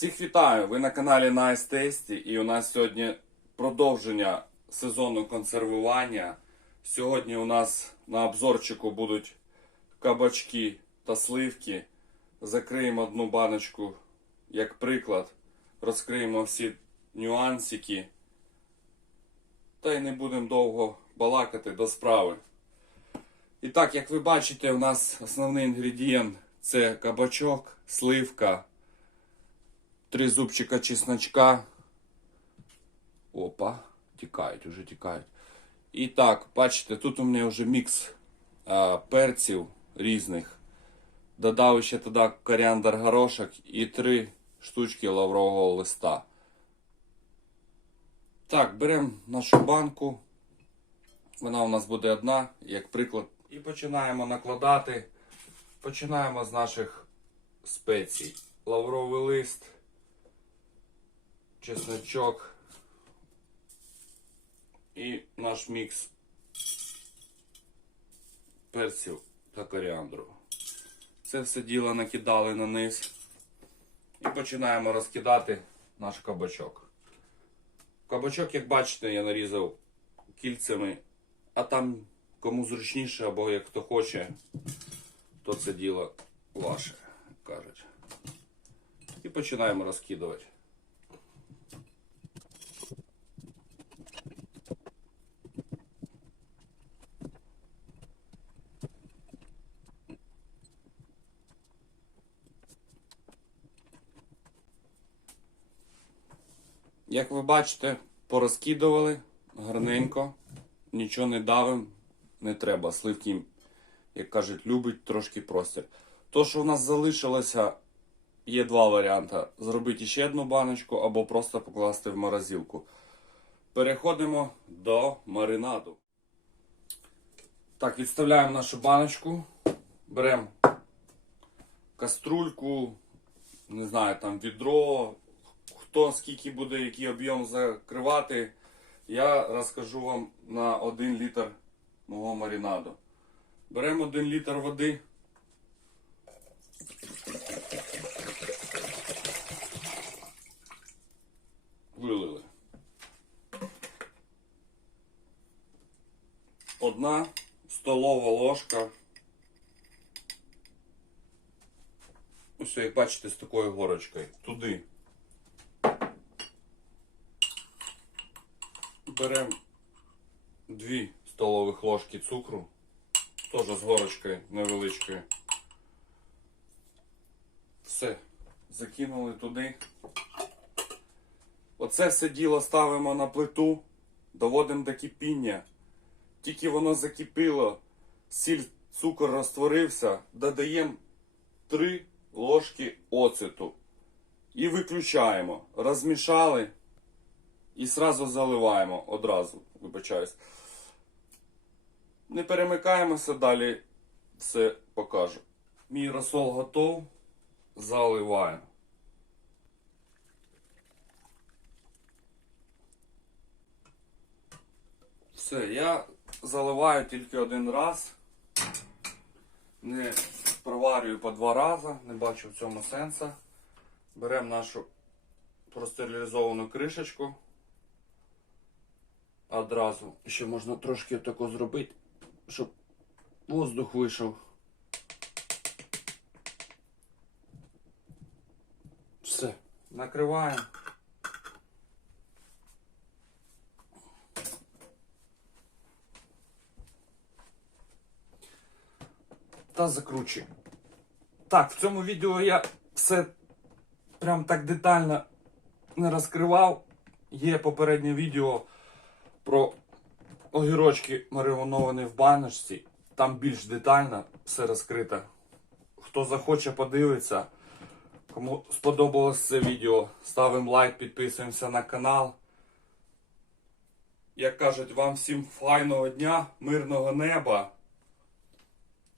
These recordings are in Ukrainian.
Всіх вітаю! Ви на каналі Nice Tasty і у нас сьогодні продовження сезону консервування. Сьогодні у нас на обзорчику будуть кабачки та сливки. Закриємо одну баночку як приклад. Розкриємо всі нюансики. Та й не будемо довго балакати до справи. І так, як ви бачите, у нас основний інгредієнт це кабачок, сливка, три зубчика чесночка. Опа, тікають, уже тікають. І так, бачите, тут у мене вже мікс а, перців різних. Додав ще туди коріандр горошок і три штучки лаврового листа. Так, беремо нашу банку. Вона у нас буде одна, як приклад. І починаємо накладати. Починаємо з наших спецій. Лавровий лист, чесночок і наш мікс перців та коріандру. Це все діло накидали на низ. І починаємо розкидати наш кабачок. Кабачок, як бачите, я нарізав кільцями, а там кому зручніше або як хто хоче, то це діло ваше, кажуть. І починаємо розкидувати. Як ви бачите, порозкидували гарненько, нічого не давим, не треба. Сливки, як кажуть, любить трошки простір. То, що у нас залишилося, є два варіанти: зробити ще одну баночку або просто покласти в морозилку. Переходимо до маринаду. Так, відставляємо нашу баночку, беремо каструльку, не знаю, там відро, хто скільки буде, який об'єм закривати, я розкажу вам на 1 літр мого маринаду. Беремо 1 літр води. Вилили. Одна столова ложка. Ось, як бачите, з такою горочкою. Туди. Беремо 2 столових ложки цукру, теж з горочкою невеличкою. Все, закинули туди. Оце все діло ставимо на плиту, доводимо до кипіння. Тільки воно закипіло, сіль, цукор розтворився, додаємо 3 ложки оцету. І виключаємо. Розмішали. І сразу заливаємо одразу, вибачаюсь. Не перемикаємося, далі все покажу. Мій розсол готов. Заливаємо. Все, я заливаю тільки один раз. Не проварюю по два рази, не бачу в цьому сенсу. Беремо нашу простерилізовану кришечку. Одразу. Ще можна трошки тако зробити, щоб воздух вийшов. Все, накриваємо. Та закручуємо. Так, в цьому відео я все прям так детально не розкривав. Є попереднє відео про огірочки мариновані в баночці. Там більш детально все розкрито. Хто захоче подивитися, кому сподобалось це відео, ставимо лайк, підписуємося на канал. Як кажуть, вам всім файного дня, мирного неба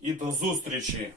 і до зустрічі!